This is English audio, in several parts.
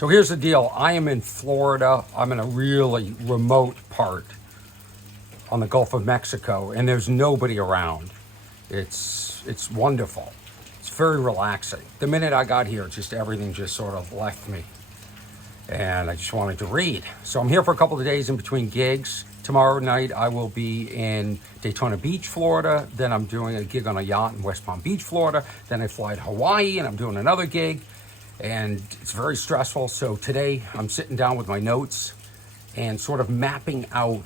So here's the deal. I am in Florida. I'm in a really remote part on the Gulf of Mexico, and there's nobody around. It's wonderful. It's very relaxing. The minute I got here, just everything just sort of left me. And I just wanted to read. So I'm here for a couple of days in between gigs. Tomorrow night I will be in Daytona Beach, Florida. Then I'm doing a gig on a yacht in West Palm Beach, Florida. Then I fly to Hawaii and I'm doing another gig. And it's very stressful. So today I'm sitting down with my notes and sort of mapping out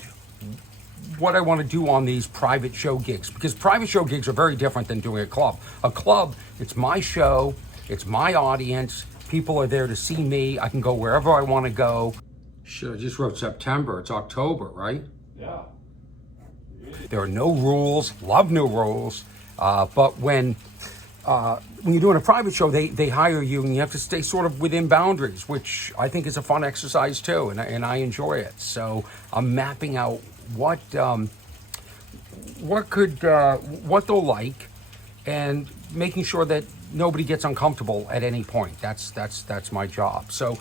what I want to do on these private show gigs, because private show gigs are very different than doing a club. A club, it's my show, it's my audience, people are there to see me, I can go wherever I want to go. Shit, I just wrote September, it's October, right? Yeah. There are no rules, love no rules, but when you're doing a private show, they hire you and you have to stay sort of within boundaries, which I think is a fun exercise too, and I enjoy it. So I'm mapping out what they'll like, and making sure that nobody gets uncomfortable at any point. That's my job. So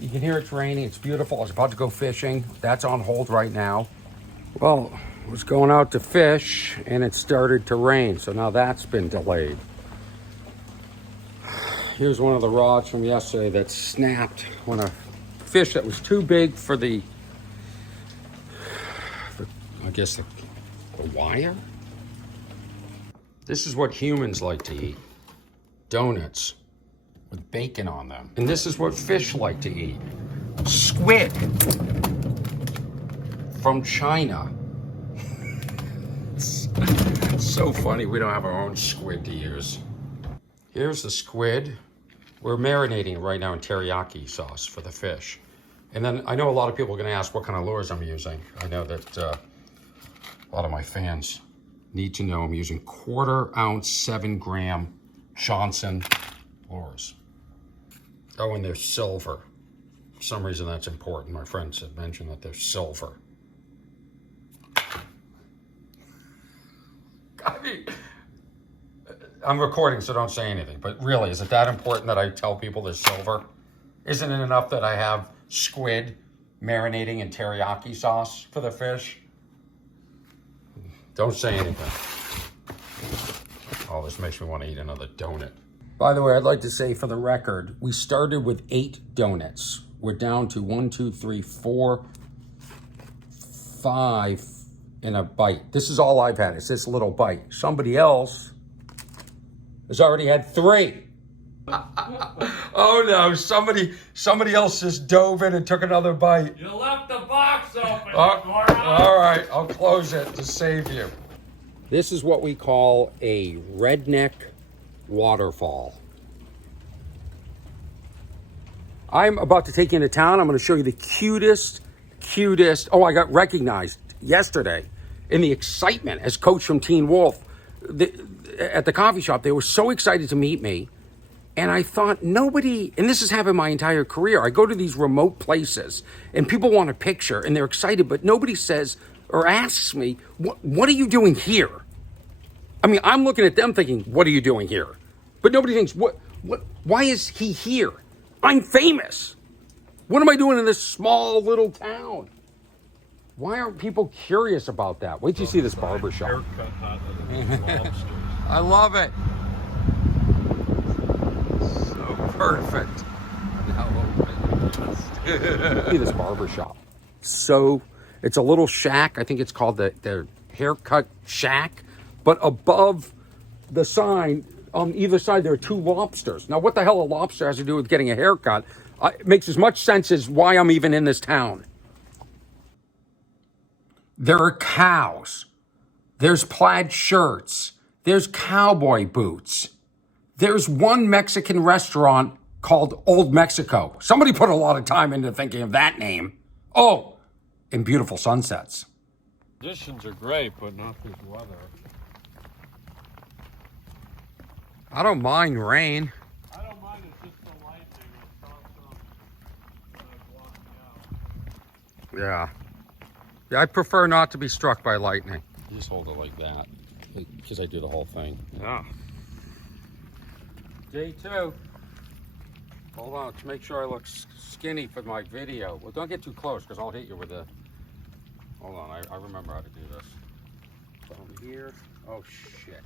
you can hear it's raining. It's beautiful. I was about to go fishing. That's on hold right now. Well, I was going out to fish and it started to rain, so now that's been delayed. Here's one of the rods from yesterday that snapped when a fish that was too big for the wire. This is what humans like to eat. Donuts with bacon on them. And this is what fish like to eat. Squid from China. It's so funny we don't have our own squid to use. Here's the squid. We're marinating it right now in teriyaki sauce for the fish. And then I know a lot of people are going to ask what kind of lures I'm using. I know that a lot of my fans need to know I'm using 1/4 ounce, 7 gram Johnson lures. Oh, and they're silver. For some reason that's important. My friends had mentioned that they're silver. I mean, I'm recording, so don't say anything. But really, is it that important that I tell people they're silver? Isn't it enough that I have squid marinating in teriyaki sauce for the fish? Don't say anything. Oh, this makes me want to eat another donut. By the way, I'd like to say for the record, we started with 8 donuts. We're down to 1, 2, 3, 4, 5 in a bite. This is all I've had, is this little bite. Somebody else has already had 3. Oh no, somebody else just dove in and took another bite. You left the box open. All right, I'll close it to save you. This is what we call a redneck waterfall. I'm about to take you into town. I'm going to show you the cutest. Oh, I got recognized yesterday in the excitement as Coach from Teen Wolf. At the coffee shop, they were so excited to meet me. And I thought nobody, and this has happened my entire career. I go to these remote places and people want a picture and they're excited, but nobody says or asks me, what are you doing here? I mean, I'm looking at them thinking, what are you doing here? But nobody thinks, why is he here? I'm famous. What am I doing in this small little town? Why aren't people curious about that? Wait till you see this barber shop. I love it. Perfect. See this barber shop. So it's a little shack. I think it's called the haircut shack. But above the sign, on either side, there are 2 lobsters. Now, what the hell a lobster has to do with getting a haircut? It makes as much sense as why I'm even in this town. There are cows. There's plaid shirts. There's cowboy boots. There's one Mexican restaurant called Old Mexico. Somebody put a lot of time into thinking of that name. Oh, and beautiful sunsets. Conditions are great, but not this weather. I don't mind rain. I don't mind, it's just the lightning. It stops blocking out. Yeah, I prefer not to be struck by lightning. Just hold it like that, because I do the whole thing. Yeah. Day 2. Hold on, to make sure I look skinny for my video. Well, don't get too close because I'll hit you with a... Hold on, I remember how to do this. From here. Oh, shit.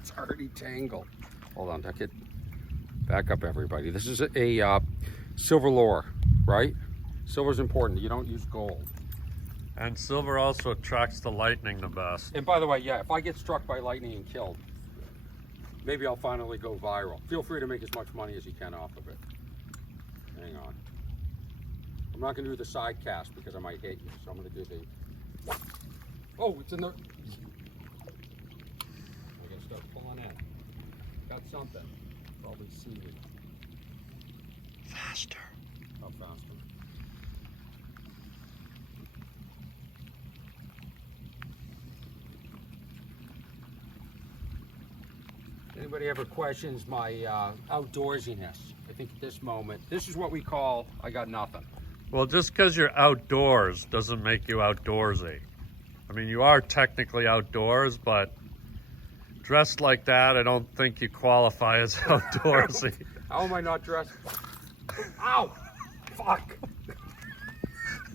It's already tangled. Hold on, back up, everybody. This is a silver lure, right? Silver's important. You don't use gold. And silver also attracts the lightning the best. And by the way, yeah, if I get struck by lightning and killed, maybe I'll finally go viral. Feel free to make as much money as you can off of it. Hang on. I'm not going to do the side cast because I might hit you, so I'm going to do the... Oh, it's in the... I got to start pulling in. Got something. Probably seaweed. Faster. How faster? Anybody ever questions my outdoorsiness? I think at this moment, this is what we call, I got nothing. Well, just because you're outdoors doesn't make you outdoorsy. I mean, you are technically outdoors, but dressed like that, I don't think you qualify as outdoorsy. How am I not dressed? Ow! Fuck!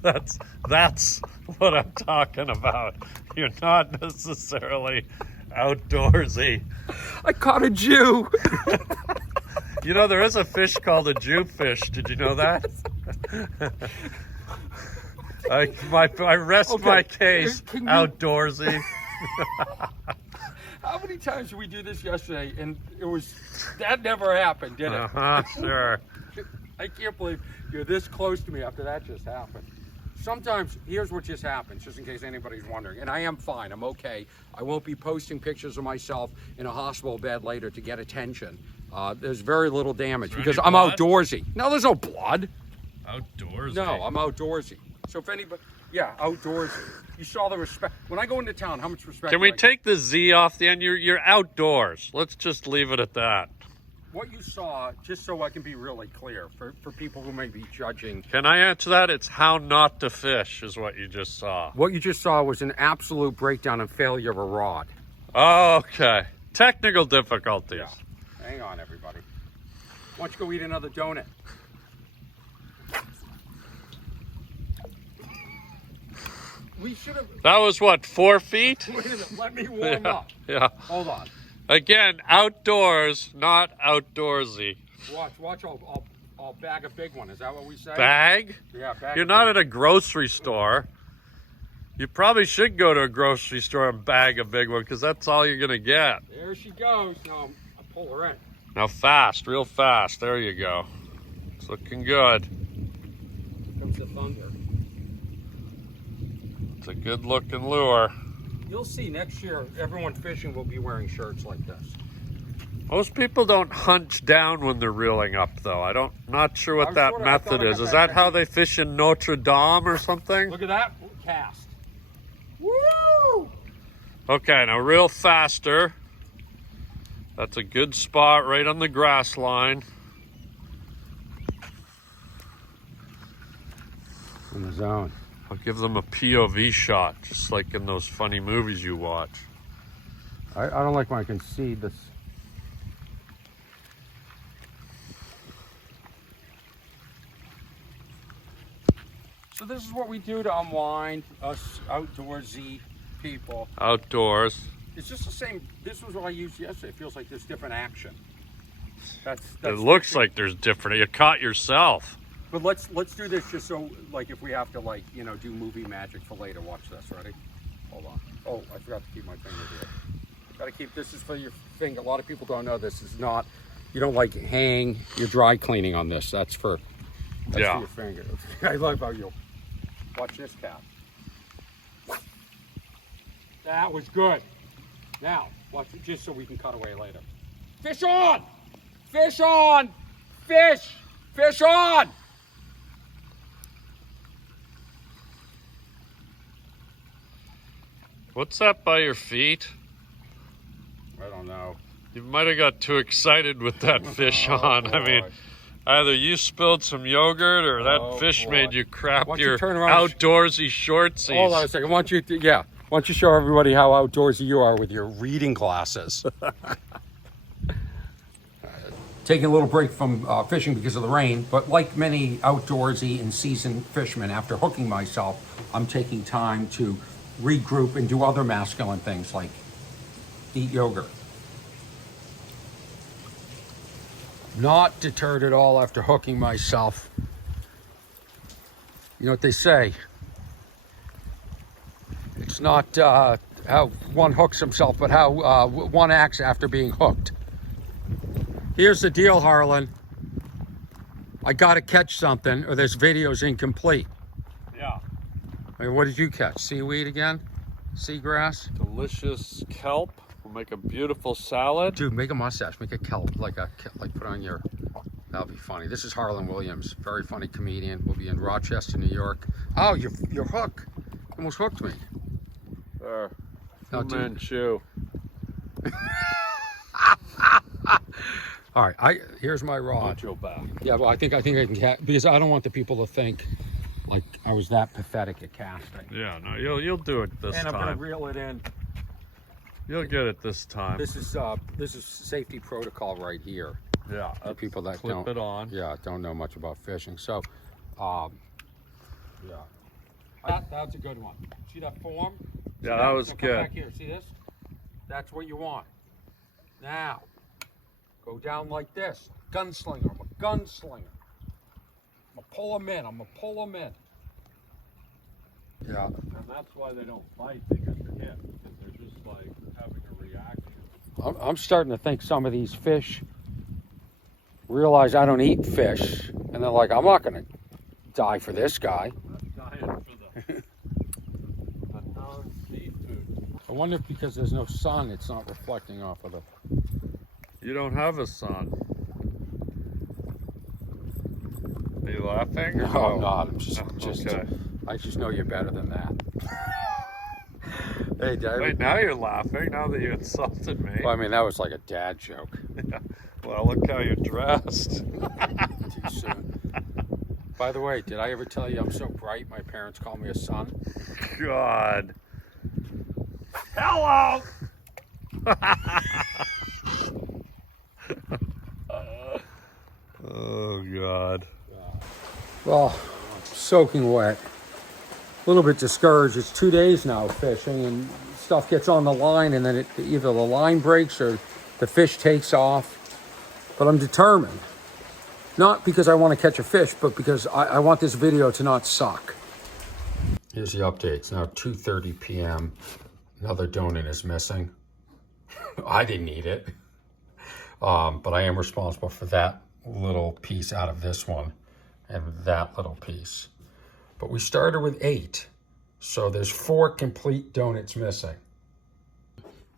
That's what I'm talking about. You're not necessarily outdoorsy. I caught a Jew! You know, there is a fish called a Jewfish. Did you know that? I rest Okay, my case, can you- outdoorsy. How many times did we do this yesterday and that never happened, did it? Sure. I can't believe you're this close to me after that just happened. Sometimes, here's what just happens, just in case anybody's wondering, and I am fine, I'm okay. I won't be posting pictures of myself in a hospital bed later to get attention. There's very little damage because any I'm blood? outdoorsy. No, there's no blood. Outdoorsy? No, I'm outdoorsy. So if anybody, yeah, outdoorsy. You saw the respect. When I go into town, how much respect Can do we I get? take the Z off the end? You're outdoors. Let's just leave it at that. What you saw, just so I can be really clear, for people who may be judging. Can I answer that? It's how not to fish is what you just saw. What you just saw was an absolute breakdown and failure of a rod. Oh, okay. Technical difficulties. Yeah. Hang on, everybody. Why don't you go eat another donut? We should have... That was what, 4 feet? Wait a minute, let me warm up. Yeah. Hold on. Again, outdoors, not outdoorsy. Watch, I'll bag a big one. Is that what we say? Bag? Yeah, bag. You're not at a grocery store. You probably should go to a grocery store and bag a big one because that's all you're going to get. There she goes. Now, I'll pull her in. Now fast, real fast. There you go. It's looking good. Here comes the thunder. It's a good looking lure. You'll see next year, everyone fishing will be wearing shirts like this. Most people don't hunch down when they're reeling up, though. Not sure what that I thought method I is. got Is that that how they fish in Notre Dame or something? Look at that cast. Woo! Okay, now reel faster. That's a good spot right on the grass line. In the zone. I'll give them a POV shot, just like in those funny movies you watch. I don't like when I can see this. So this is what we do to unwind, us outdoorsy people. Outdoors. It's just the same. This was what I used yesterday. It feels like there's different action. That's It looks like there's different. You caught yourself. But let's do this just so, like, if we have to, like, you know, do movie magic for later. Watch this. Ready? Hold on. Oh, I forgot to keep my finger here. Gotta keep, this is for your finger. A lot of people don't know this is not, you don't like hang your dry cleaning on this. That's for your finger. I love how you watch this cat. That was good. Now, watch it just so we can cut away later. Fish on! Fish on! Fish! Fish on! What's that by your feet? I don't know. You might have got too excited with that fish on. I mean, boy. either you spilled some yogurt or that Oh, fish boy. made you crap Why don't you your turn around? outdoorsy shortsies. Hold on a second. Why don't you show everybody how outdoorsy you are with your reading glasses? taking a little break from fishing because of the rain, but like many outdoorsy and seasoned fishermen, after hooking myself, I'm taking time to regroup and do other masculine things like eat yogurt. Not deterred at all after hooking myself. You know what they say? It's not how one hooks himself, but how one acts after being hooked. Here's the deal, Harlan. I gotta catch something or this video's incomplete. Yeah. I mean, what did you catch? Seaweed again? Seagrass? Delicious kelp. We'll make a beautiful salad. Dude, make a mustache. Make a kelp, like put on your. That'll be funny. This is Harlan Williams, very funny comedian. We'll be in Rochester, New York. Oh, your hook. You almost hooked me. There. No, Fu Manchu. All right, here's my rod. Watch your back. Yeah, well, I think I can catch, because I don't want the people to think like I was that pathetic at casting. Yeah, no, you'll do it this And time. I'm gonna reel it in. You'll get it this time. This is safety protocol right here. Yeah. For people that clip it on. don't know much about fishing. So, yeah, that's a good one. See that form? Yeah, that was Now good. Come back here. See this? That's what you want. Now, go down like this. Gunslinger. I'm a gunslinger. I'm gonna pull them in. Yeah. And that's why they don't bite. They get hit because they're just like having a reaction. I'm starting to think some of these fish realize I don't eat fish, and they're like, I'm not gonna die for this guy. I'm dying for the non-seafood. I wonder if because there's no sun, it's not reflecting off of the. You don't have a son. Are you laughing? No, I'm not. I'm just okay. I just know you're better than that. Hey, Dad. Wait, now you're laughing, now that you insulted me. Well, I mean, that was like a dad joke. Yeah. Well, look how you're dressed. Too soon. By the way, did I ever tell you I'm so bright my parents call me a son? God. Hello! Oh, God. Well, soaking wet. A little bit discouraged. It's 2 days now of fishing, and stuff gets on the line, and then either the line breaks or the fish takes off. But I'm determined. Not because I want to catch a fish, but because I want this video to not suck. Here's the update. It's now 2:30 p.m. Another donut is missing. I didn't eat it. But I am responsible for that little piece out of this one and that little piece. But we started with 8. So there's 4 complete donuts missing.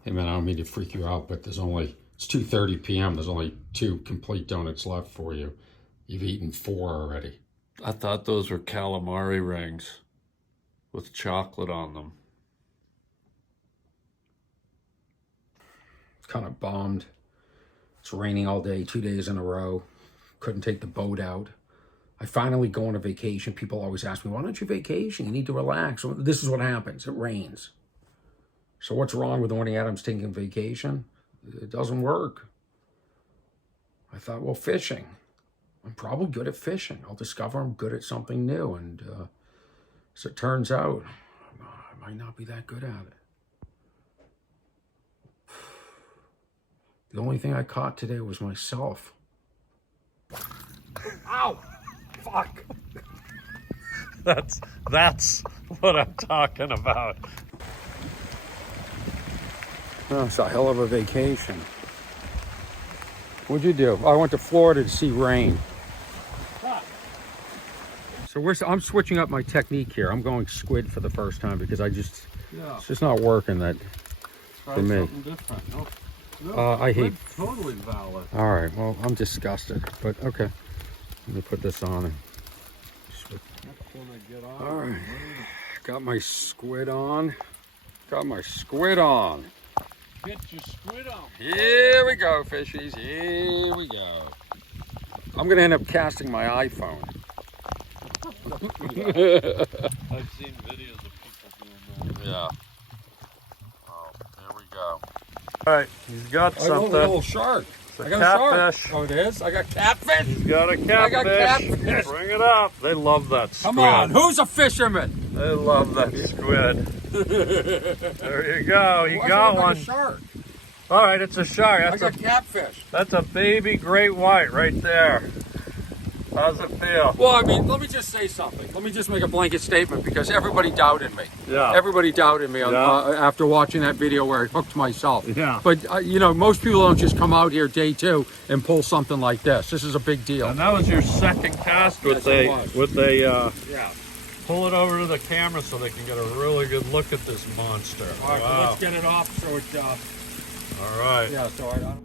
Hey man, I don't mean to freak you out, but it's 2:30 p.m. There's only 2 complete donuts left for you. You've eaten 4 already. I thought those were calamari rings with chocolate on them. Kind of bummed. It's raining all day, 2 days in a row. Couldn't take the boat out. I finally go on a vacation. People always ask me, why don't you vacation? You need to relax. Well, this is what happens. It rains. So what's wrong with Orny Adams taking a vacation? It doesn't work. I thought, well, fishing. I'm probably good at fishing. I'll discover I'm good at something new. And as it turns out, I might not be that good at it. The only thing I caught today was myself. Ow! Fuck! That's what I'm talking about. Oh, it's a hell of a vacation. What'd you do? I went to Florida to see rain. So I'm switching up my technique here. I'm going squid for the first time because it's just not working that Try for me. something different. No, I hate. Totally valid. All right, well, I'm disgusted, but okay. Let me put this on. All right, got my squid on. Got my squid on. Get your squid on. Here we go, fishies. Here we go. I'm gonna end up casting my iPhone. I've seen videos of people doing that. Yeah. Oh, there we go. All right, he's got I got a something. little shark. Is I got catfish. a shark. Oh, it is? I got catfish? He's got a catfish. I got catfish. Bring it up. They love that squid. Come on, who's a fisherman? They love that squid. There you go. He Why got do I one. got a shark? All right, it's a shark. I got catfish. That's a baby great white right there. How's it feel? Well, I mean, let me just say something. Let me just make a blanket statement because everybody doubted me. Yeah. Everybody doubted me after watching that video where I hooked myself. Yeah. But, you know, most people don't just come out here day 2 and pull something like this. This is a big deal. And that was your second cast with Yes, it was. Yeah. pull it over to the camera so they can get a really good look at this monster. All right, Wow. let's get it off so it, All right. yeah, so I don't...